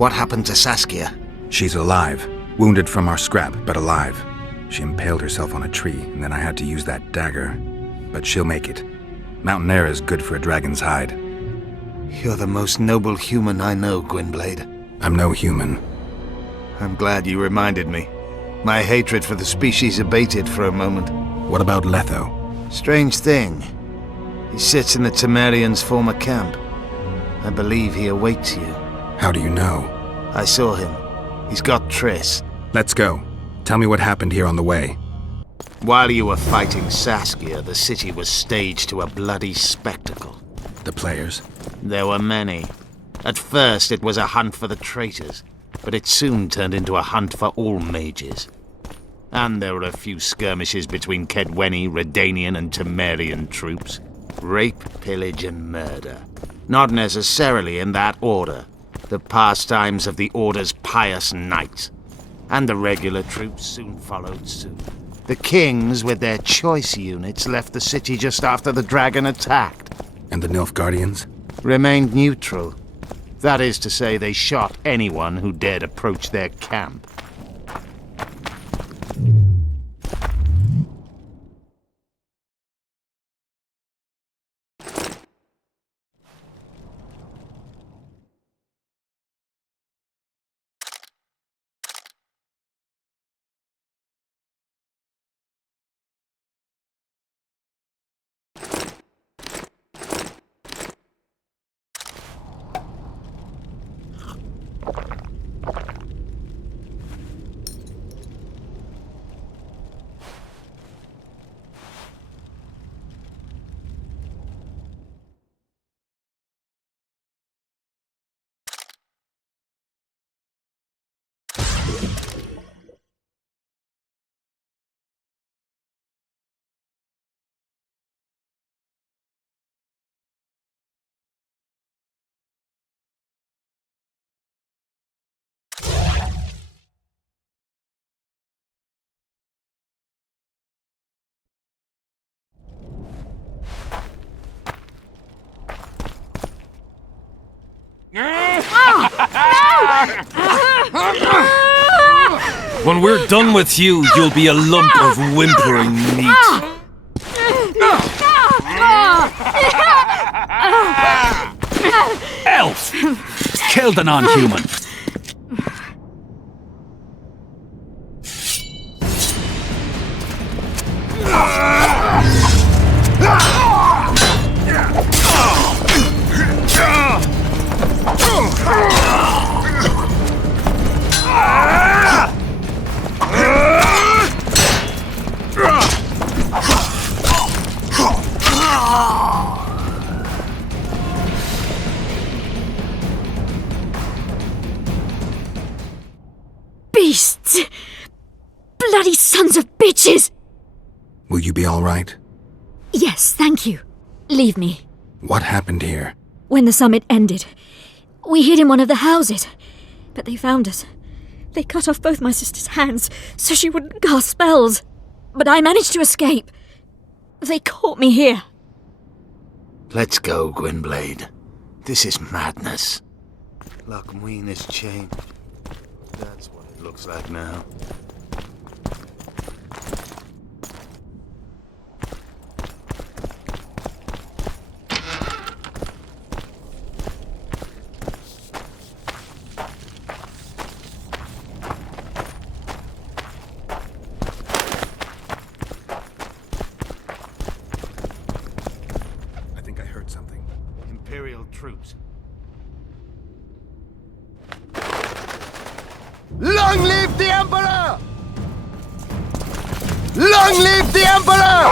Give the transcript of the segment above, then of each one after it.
What happened to Saskia? She's alive. Wounded from our scrap, but alive. She impaled herself on a tree, and then I had to use that dagger. But she'll make it. Mountain air is good for a dragon's hide. You're the most noble human I know, Gwynblade. I'm no human. I'm glad you reminded me. My hatred for the species abated for a moment. What about Letho? Strange thing. He sits in the Temerians' former camp. I believe he awaits you. How do you know? I saw him. He's got Triss. Let's go. Tell me what happened here on the way. While you were fighting Saskia, the city was staged to a bloody spectacle. The players? There were many. At first it was a hunt for the traitors, but it soon turned into a hunt for all mages. And there were a few skirmishes between Kedweni, Redanian and Temerian troops. Rape, pillage and murder. Not necessarily in that order. The pastimes of the Order's pious knights. And the regular troops soon followed suit. The kings, with their choice units, left the city just after the dragon attacked. And the Nilfgaardians? Remained neutral. That is to say, they shot anyone who dared approach their camp. When we're done with you, you'll be a lump of whimpering meat. Elf! Kill the non-human! Beasts! Bloody sons of bitches! Will you be all right? Yes, thank you. Leave me. What happened here? When the summit ended, we hid in one of the houses. But they found us. They cut off both my sister's hands so she wouldn't cast spells. But I managed to escape. They caught me here. Let's go, Gwynblade. This is madness. Lochmuin has changed. That's what it looks like now. I think I heard something. Imperial troops. Long live the Emperor! Long live the Emperor!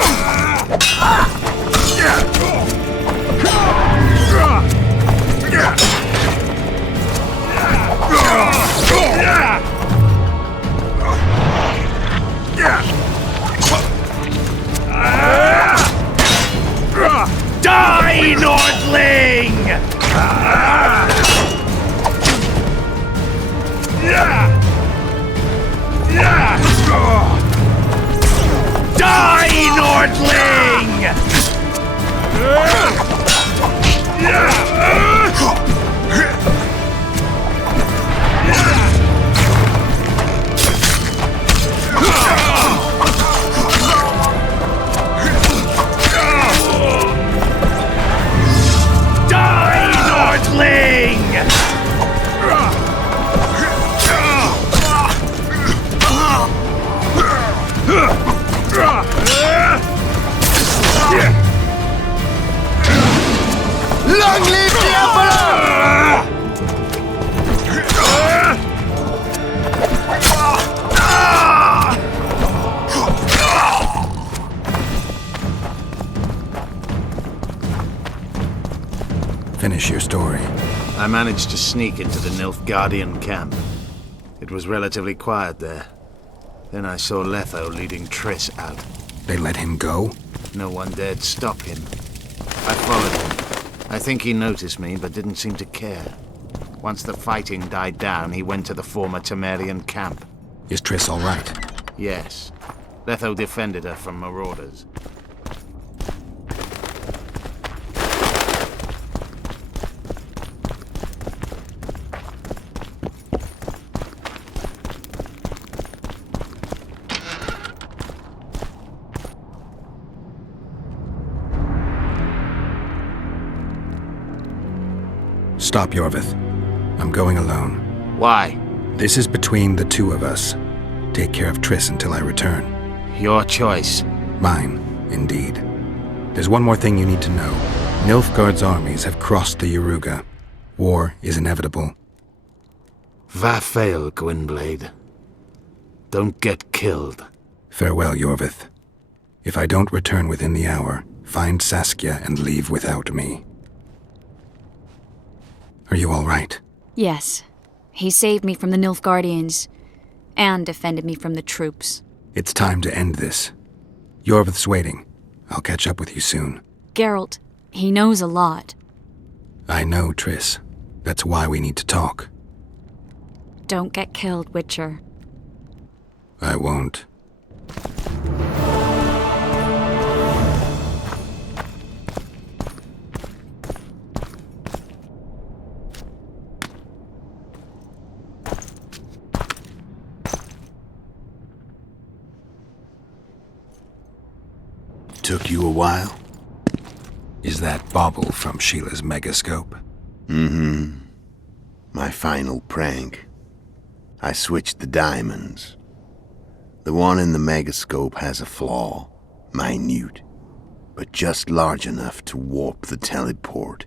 Die, Nordling! Die, Nordling! I managed to sneak into the Nilfgaardian camp. It was relatively quiet there. Then I saw Letho leading Triss out. They let him go? No one dared stop him. I followed him. I think he noticed me, but didn't seem to care. Once the fighting died down, he went to the former Temerian camp. Is Triss all right? Yes. Letho defended her from marauders. Stop, Yorvith. I'm going alone. Why? This is between the two of us. Take care of Triss until I return. Your choice. Mine, indeed. There's one more thing you need to know. Nilfgaard's armies have crossed the Yaruga. War is inevitable. Vafail, Gwynblade. Don't get killed. Farewell, Yorvith. If I don't return within the hour, find Saskia and leave without me. Are you all right? Yes. He saved me from the Nilfgaardians, and defended me from the troops. It's time to end this. Yorvith's waiting. I'll catch up with you soon. Geralt, he knows a lot. I know, Triss. That's why we need to talk. Don't get killed, Witcher. I won't. Took you a while? Is that bauble from Sheila's megascope? Mm-hmm. My final prank. I switched the diamonds. The one in the megascope has a flaw. Minute. But just large enough to warp the teleport.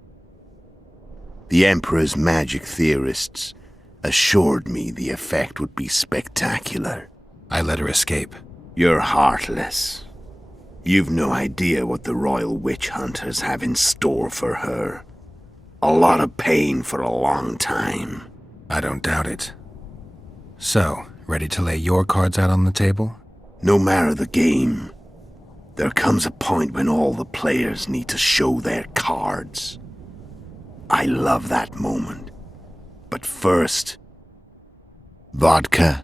The Emperor's magic theorists assured me the effect would be spectacular. I let her escape. You're heartless. You've no idea what the royal witch hunters have in store for her. A lot of pain for a long time. I don't doubt it. So, ready to lay your cards out on the table? No matter the game, there comes a point when all the players need to show their cards. I love that moment. But first, vodka.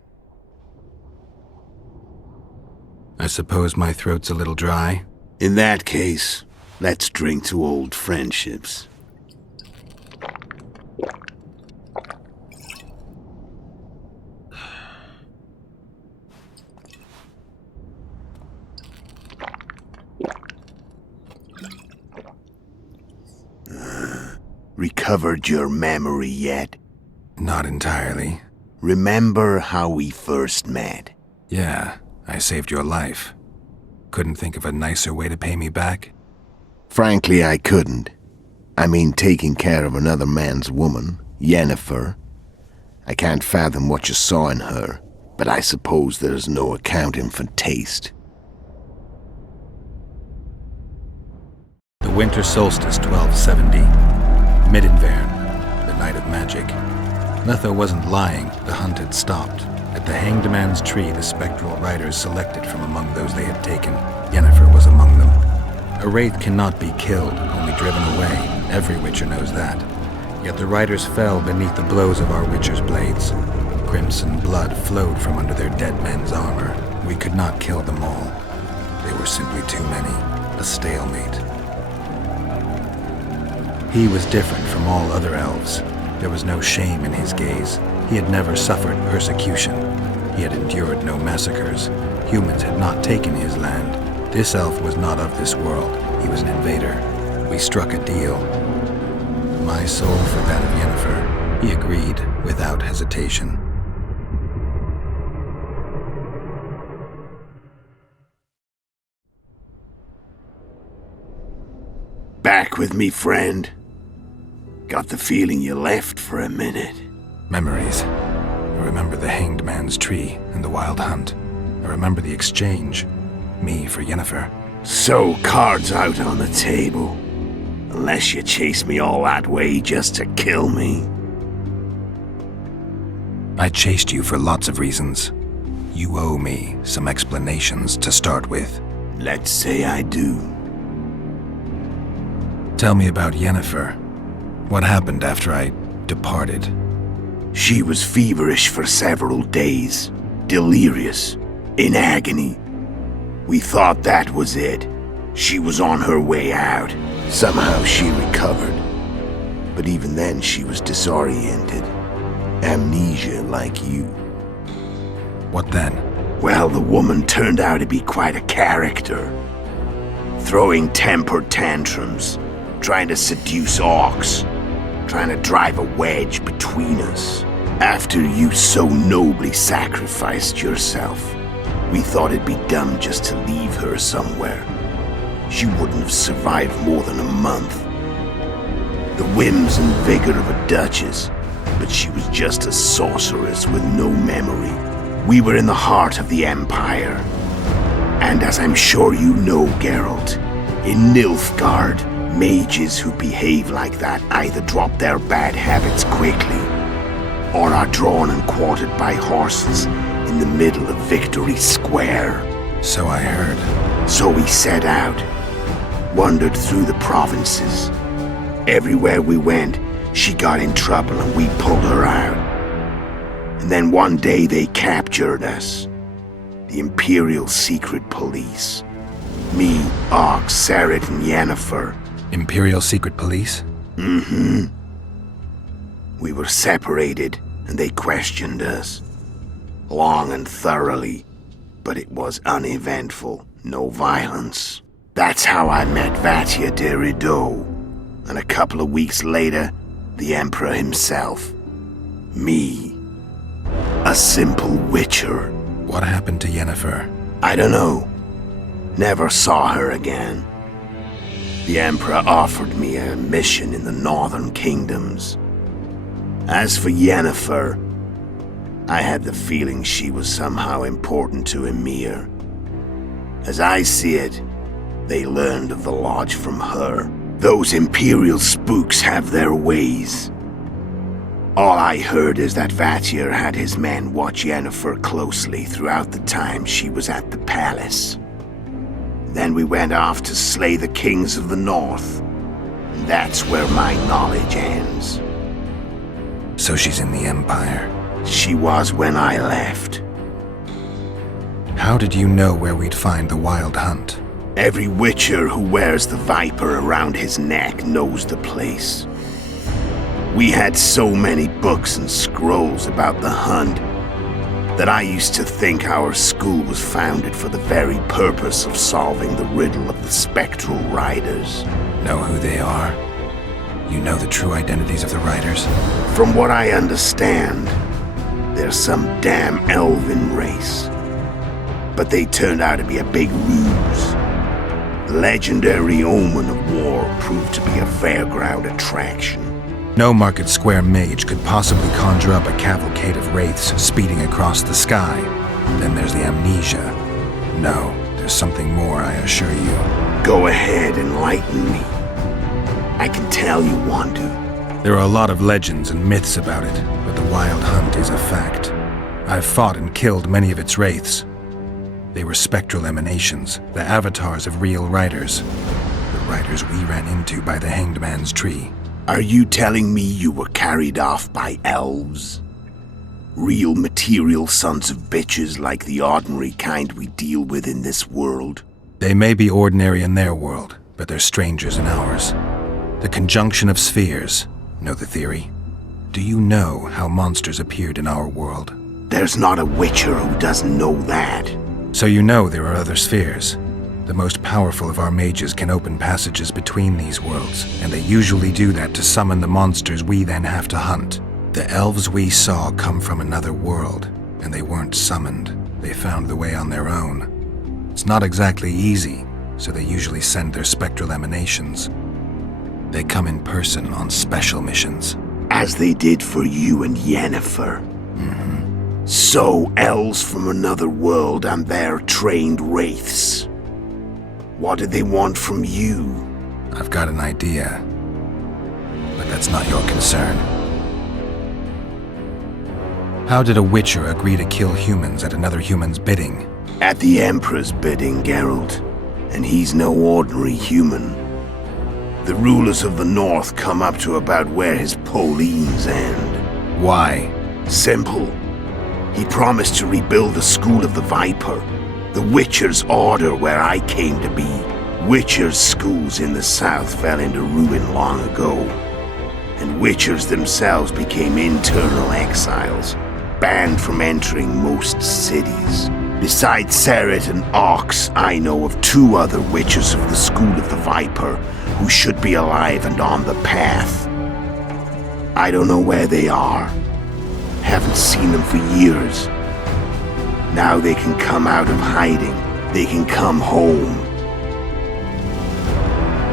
I suppose my throat's a little dry. In that case, let's drink to old friendships. Recovered your memory yet? Not entirely. Remember how we first met? Yeah, I saved your life. Couldn't think of a nicer way to pay me back? Frankly, I couldn't. I mean, taking care of another man's woman, Yennefer. I can't fathom what you saw in her, but I suppose there's no accounting for taste. The winter solstice 1270. Midinvern, the night of magic. Letho wasn't lying, the hunt had stopped. At the Hanged Man's Tree, the spectral riders selected from among those they had taken. Yennefer was among them. A wraith cannot be killed, only driven away. Every Witcher knows that. Yet the riders fell beneath the blows of our Witcher's blades. Crimson blood flowed from under their dead men's armor. We could not kill them all. They were simply too many. A stalemate. He was different from all other elves. There was no shame in his gaze. He had never suffered persecution. He had endured no massacres. Humans had not taken his land. This elf was not of this world. He was an invader. We struck a deal. My soul for that of Yennefer. He agreed without hesitation. Back with me, friend. Got the feeling you left for a minute. Memories. I remember the Hanged Man's Tree and the Wild Hunt. I remember the exchange. Me for Yennefer. So, cards out on the table. Unless you chase me all that way just to kill me. I chased you for lots of reasons. You owe me some explanations to start with. Let's say I do. Tell me about Yennefer. What happened after I departed? She was feverish for several days, delirious, in agony. We thought that was it. She was on her way out. Somehow she recovered. But even then she was disoriented. Amnesia like you. What then? Well, the woman turned out to be quite a character. Throwing tempered tantrums, trying to seduce orcs, trying to drive a wedge between us. After you so nobly sacrificed yourself, we thought it'd be dumb just to leave her somewhere. She wouldn't have survived more than a month. The whims and vigor of a duchess, but she was just a sorceress with no memory. We were in the heart of the Empire. And as I'm sure you know, Geralt, in Nilfgaard, mages who behave like that either drop their bad habits quickly, or are drawn and quartered by horses in the middle of Victory Square. So I heard. So we set out, wandered through the provinces. Everywhere we went, she got in trouble and we pulled her out. And then one day they captured us. The Imperial Secret Police. Me, Ox, Serret, and Yennefer. Imperial Secret Police? Mm-hmm. We were separated, and they questioned us. Long and thoroughly, but it was uneventful, no violence. That's how I met Vatia de Rideau, and a couple of weeks later, the Emperor himself. Me. A simple witcher. What happened to Yennefer? I don't know. Never saw her again. The Emperor offered me a mission in the northern kingdoms. As for Yennefer, I had the feeling she was somehow important to Emir. As I see it, they learned of the lodge from her. Those Imperial spooks have their ways. All I heard is that Vatir had his men watch Yennefer closely throughout the time she was at the palace. Then we went off to slay the kings of the north. And that's where my knowledge ends. So she's in the Empire. She was when I left. How did you know where we'd find the Wild Hunt? Every witcher who wears the viper around his neck knows the place. We had so many books and scrolls about the hunt that I used to think our school was founded for the very purpose of solving the riddle of the spectral riders. Know who they are? You know the true identities of the riders? From what I understand, they're some damn elven race. But they turned out to be a big ruse. The legendary omen of war proved to be a fairground attraction. No Market Square mage could possibly conjure up a cavalcade of wraiths speeding across the sky. Then there's the amnesia. No, there's something more, I assure you. Go ahead, enlighten me. I can tell you want to. There are a lot of legends and myths about it, but the Wild Hunt is a fact. I've fought and killed many of its wraiths. They were spectral emanations, the avatars of real riders. The riders we ran into by the Hanged Man's Tree. Are you telling me you were carried off by elves? Real material sons of bitches like the ordinary kind we deal with in this world? They may be ordinary in their world, but they're strangers in ours. The conjunction of spheres. Know the theory? Do you know how monsters appeared in our world? There's not a witcher who doesn't know that. So you know there are other spheres. The most powerful of our mages can open passages between these worlds, and they usually do that to summon the monsters we then have to hunt. The elves we saw come from another world, and they weren't summoned. They found the way on their own. It's not exactly easy, so they usually send their spectral emanations. They come in person on special missions. As they did for you and Yennefer. Mm-hmm. So, elves from another world and their trained wraiths. What did they want from you? I've got an idea. But that's not your concern. How did a Witcher agree to kill humans at another human's bidding? At the Emperor's bidding, Geralt. And he's no ordinary human. The rulers of the North come up to about where his Pauline's end. Why? Simple. He promised to rebuild the School of the Viper, the Witcher's order where I came to be. Witcher's schools in the south fell into ruin long ago, and Witchers themselves became internal exiles, banned from entering most cities. Besides Seret and Ox, I know of 2 other Witchers of the School of the Viper who should be alive and on the path. I don't know where they are. Haven't seen them for years. Now they can come out of hiding. They can come home.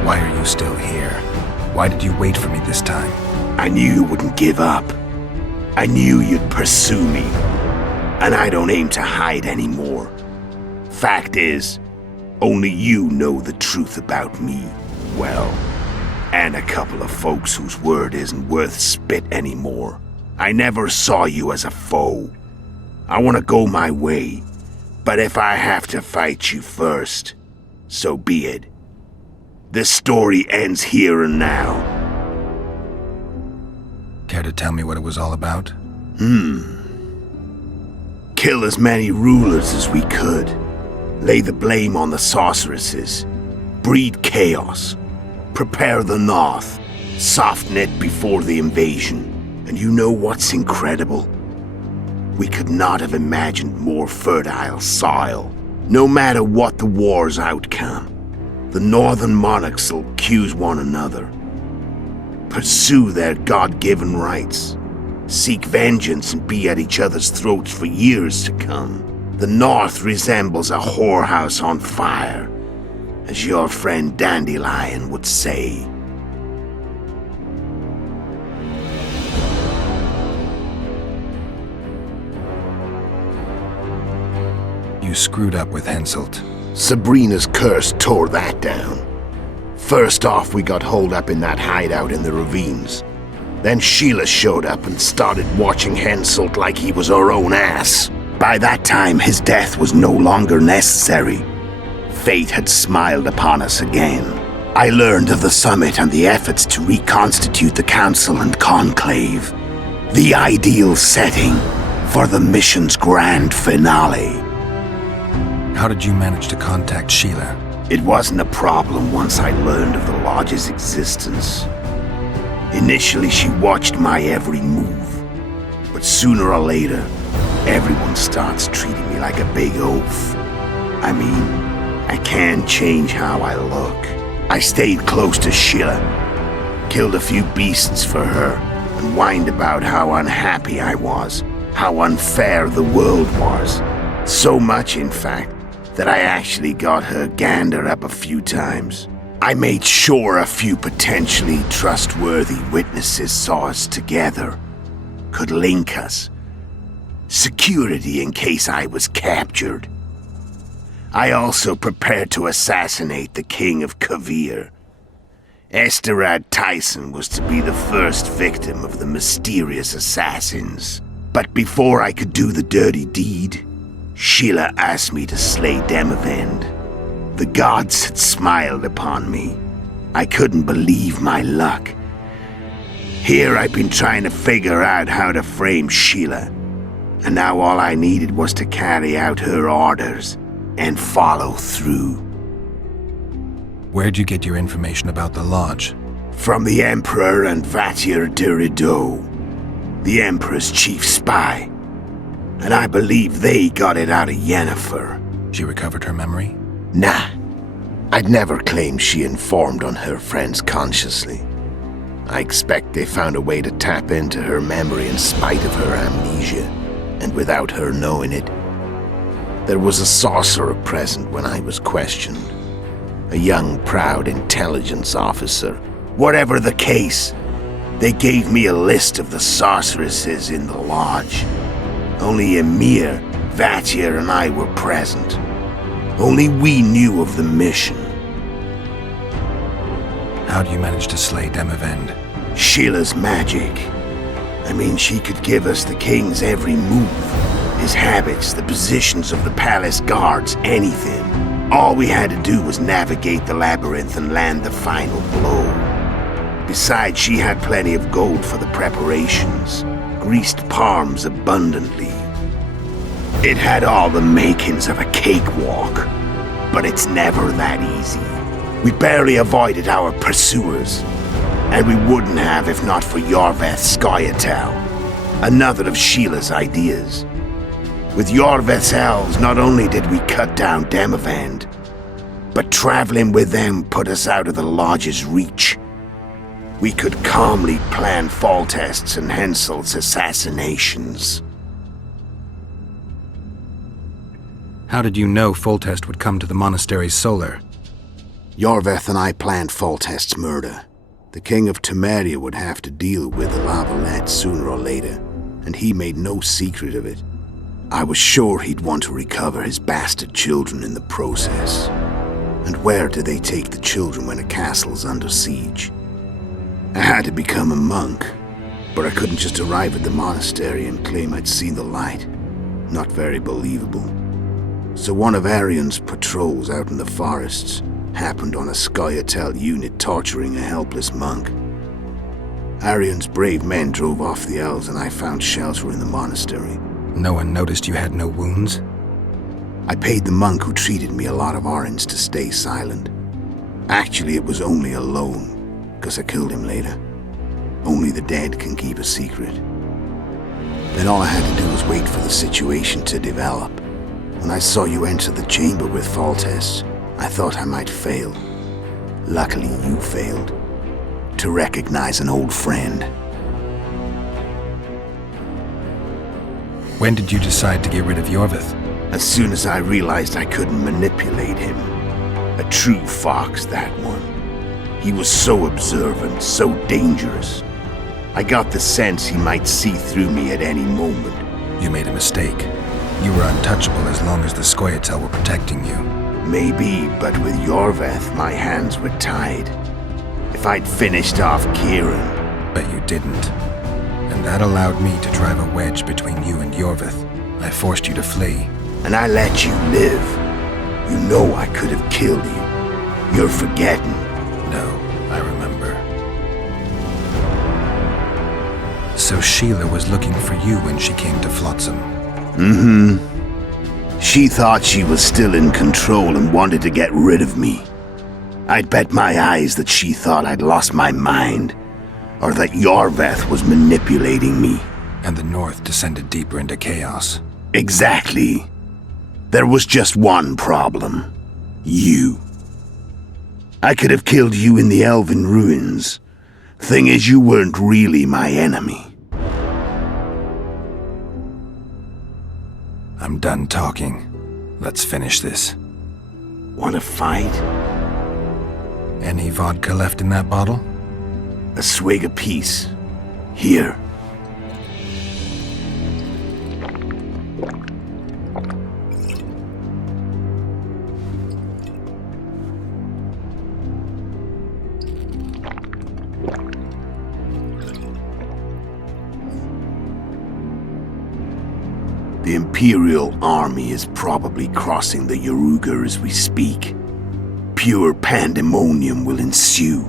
Why are you still here? Why did you wait for me this time? I knew you wouldn't give up. I knew you'd pursue me. And I don't aim to hide anymore. Fact is, only you know the truth about me. Well, and a couple of folks whose word isn't worth spit anymore. I never saw you as a foe. I want to go my way, but if I have to fight you first, so be it. This story ends here and now. Care to tell me what it was all about? Kill as many rulers as we could. Lay the blame on the sorceresses. Breed chaos. Prepare the North. Soften it before the invasion. And you know what's incredible? We could not have imagined more fertile soil. No matter what the war's outcome, the northern monarchs will accuse one another. Pursue their God-given rights. Seek vengeance and be at each other's throats for years to come. The North resembles a whorehouse on fire, as your friend Dandelion would say. You screwed up with Henselt. Sabrina's curse tore that down. First off, we got holed up in that hideout in the ravines. Then Sheila showed up and started watching Henselt like he was her own ass. By that time, his death was no longer necessary. Fate had smiled upon us again. I learned of the summit and the efforts to reconstitute the council and conclave. The ideal setting for the mission's grand finale. How did you manage to contact Sheila? It wasn't a problem once I learned of the Lodge's existence. Initially, she watched my every move. But sooner or later, everyone starts treating me like a big oaf. I mean, I can't change how I look. I stayed close to Sheila, killed a few beasts for her, and whined about how unhappy I was, how unfair the world was. So much, in fact, that I actually got her gander up a few times. I made sure a few potentially trustworthy witnesses saw us together, could link us. Security in case I was captured. I also prepared to assassinate the King of Kavir. Esterad Tyson was to be the first victim of the mysterious assassins. But before I could do the dirty deed, Sheila asked me to slay Demavend. The gods had smiled upon me. I couldn't believe my luck. Here I've been trying to figure out how to frame Sheila, and now all I needed was to carry out her orders and follow through. Where'd you get your information about the Lodge? From the Emperor and Vatier de Rideau, the Emperor's chief spy. And I believe they got it out of Yennefer. She recovered her memory? Nah. I'd never claimed she informed on her friends consciously. I expect they found a way to tap into her memory in spite of her amnesia, and without her knowing it. There was a sorcerer present when I was questioned. A young, proud intelligence officer. Whatever the case, they gave me a list of the sorceresses in the Lodge. Only Emir, Vatier, and I were present. Only we knew of the mission. How'd you manage to slay Demavend? Sheila's magic. I mean, she could give us the king's every move. His habits, the positions of the palace guards, anything. All we had to do was navigate the labyrinth and land the final blow. Besides, she had plenty of gold for the preparations. Greased palms abundantly. It had all the makings of a cakewalk. But it's never that easy. We barely avoided our pursuers. And we wouldn't have if not for Yorveth's Scoia'tael, another of Sheila's ideas. With Yorveth's elves, not only did we cut down Demavend, but traveling with them put us out of the Lodge's reach. We could calmly plan Foltest's and Hensel's assassinations. How did you know Foltest would come to the monastery's solar? Yorveth and I planned Foltest's murder. The king of Temeria would have to deal with the Lavalette sooner or later, and he made no secret of it. I was sure he'd want to recover his bastard children in the process. And where do they take the children when a castle's under siege? I had to become a monk, but I couldn't just arrive at the monastery and claim I'd seen the light. Not very believable. So one of Arian's patrols out in the forests happened on a Scoia'tael unit torturing a helpless monk. Arian's brave men drove off the elves and I found shelter in the monastery. No one noticed you had no wounds? I paid the monk who treated me a lot of orange to stay silent. Actually, it was only a loan, because I killed him later. Only the dead can keep a secret. Then all I had to do was wait for the situation to develop. When I saw you enter the chamber with Foltest, I thought I might fail. Luckily, you failed. To recognize an old friend. When did you decide to get rid of Yorveth? As soon as I realized I couldn't manipulate him. A true fox, that one. He was so observant, so dangerous. I got the sense he might see through me at any moment. You made a mistake. You were untouchable as long as the Scoia'tael were protecting you. Maybe, but with Yorveth, my hands were tied. If I'd finished off Kieran... But you didn't. And that allowed me to drive a wedge between you and Yorveth. I forced you to flee. And I let you live. You know I could have killed you. You're forgetting. No, I remember. So Sheila was looking for you when she came to Flotsam. Mm-hmm. She thought she was still in control and wanted to get rid of me. I'd bet my eyes that she thought I'd lost my mind, or that Yorveth was manipulating me. And the North descended deeper into chaos. Exactly. There was just one problem. You. I could have killed you in the Elven ruins. Thing is, you weren't really my enemy. I'm done talking. Let's finish this. Want to fight? Any vodka left in that bottle? A swig apiece. Here. The Imperial army is probably crossing the Yaruga as we speak. Pure pandemonium will ensue.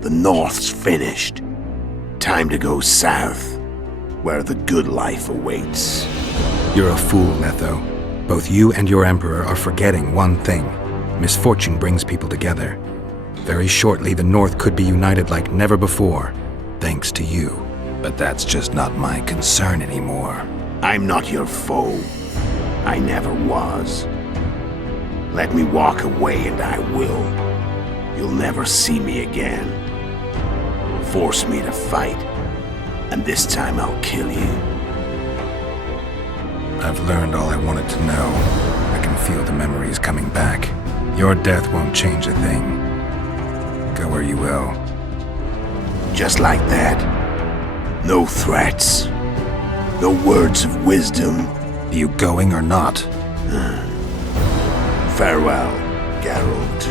The North's finished. Time to go south, where the good life awaits. You're a fool, Letho. Both you and your Emperor are forgetting one thing. Misfortune brings people together. Very shortly, the North could be united like never before, thanks to you. But that's just not my concern anymore. I'm not your foe. I never was. Let me walk away and I will. You'll never see me again. Force me to fight, and this time I'll kill you. I've learned all I wanted to know. I can feel the memories coming back. Your death won't change a thing. Go where you will. Just like that. No threats. No words of wisdom. Are you going or not? Farewell, Geralt.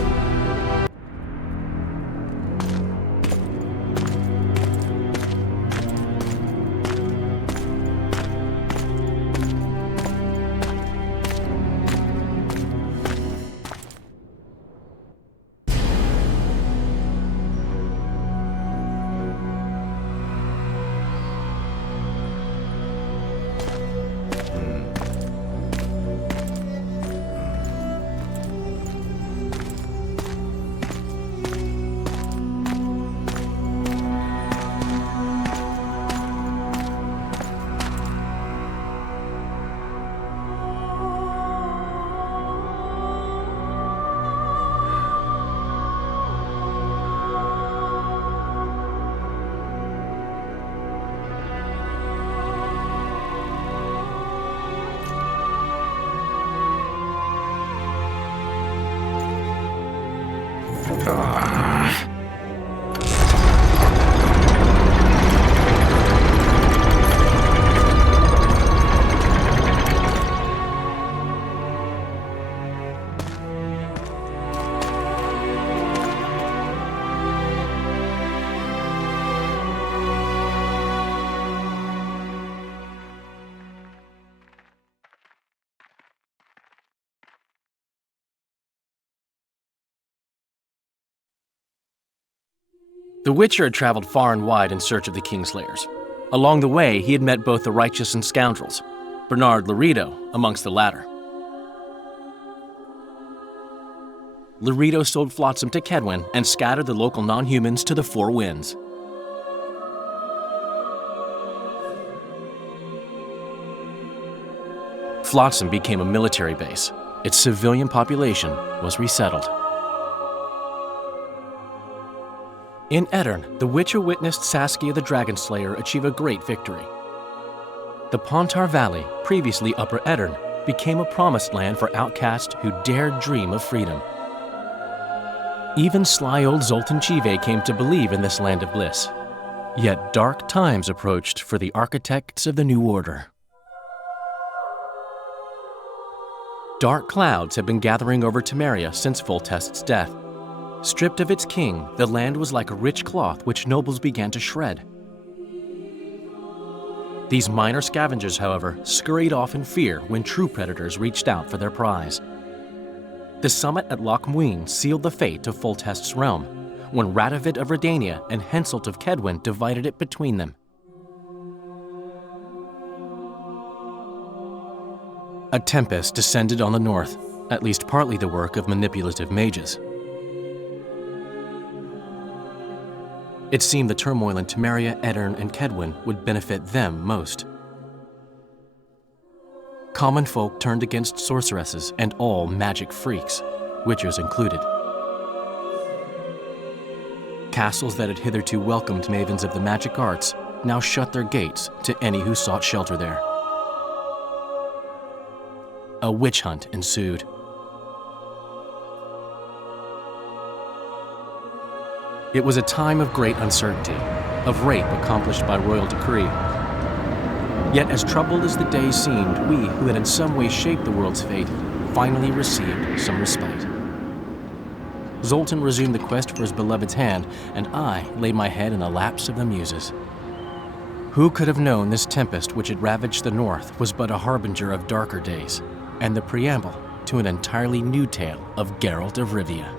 The Witcher had traveled far and wide in search of the Kingslayers. Along the way, he had met both the righteous and scoundrels, Bernard Laredo amongst the latter. Laredo sold Flotsam to Kedwen and scattered the local non-humans to the four winds. Flotsam became a military base. Its civilian population was resettled. In Edirn, the Witcher witnessed Saskia the Dragonslayer achieve a great victory. The Pontar Valley, previously Upper Edirn, became a promised land for outcasts who dared dream of freedom. Even sly old Zoltan Chive came to believe in this land of bliss. Yet dark times approached for the architects of the New Order. Dark clouds had been gathering over Temeria since Foltest's death. Stripped of its king, the land was like a rich cloth which nobles began to shred. These minor scavengers, however, scurried off in fear when true predators reached out for their prize. The summit at Loch Muin sealed the fate of Foltest's realm, when Radovid of Redania and Henselt of Kedwen divided it between them. A tempest descended on the north, at least partly the work of manipulative mages. It seemed the turmoil in Temeria, Edirn, and Kedwen would benefit them most. Common folk turned against sorceresses and all magic freaks, witchers included. Castles that had hitherto welcomed mavens of the magic arts now shut their gates to any who sought shelter there. A witch hunt ensued. It was a time of great uncertainty, of rape accomplished by royal decree. Yet as troubled as the days seemed, we, who had in some way shaped the world's fate, finally received some respite. Zoltan resumed the quest for his beloved's hand, and I laid my head in the laps of the muses. Who could have known this tempest which had ravaged the north was but a harbinger of darker days, and the preamble to an entirely new tale of Geralt of Rivia.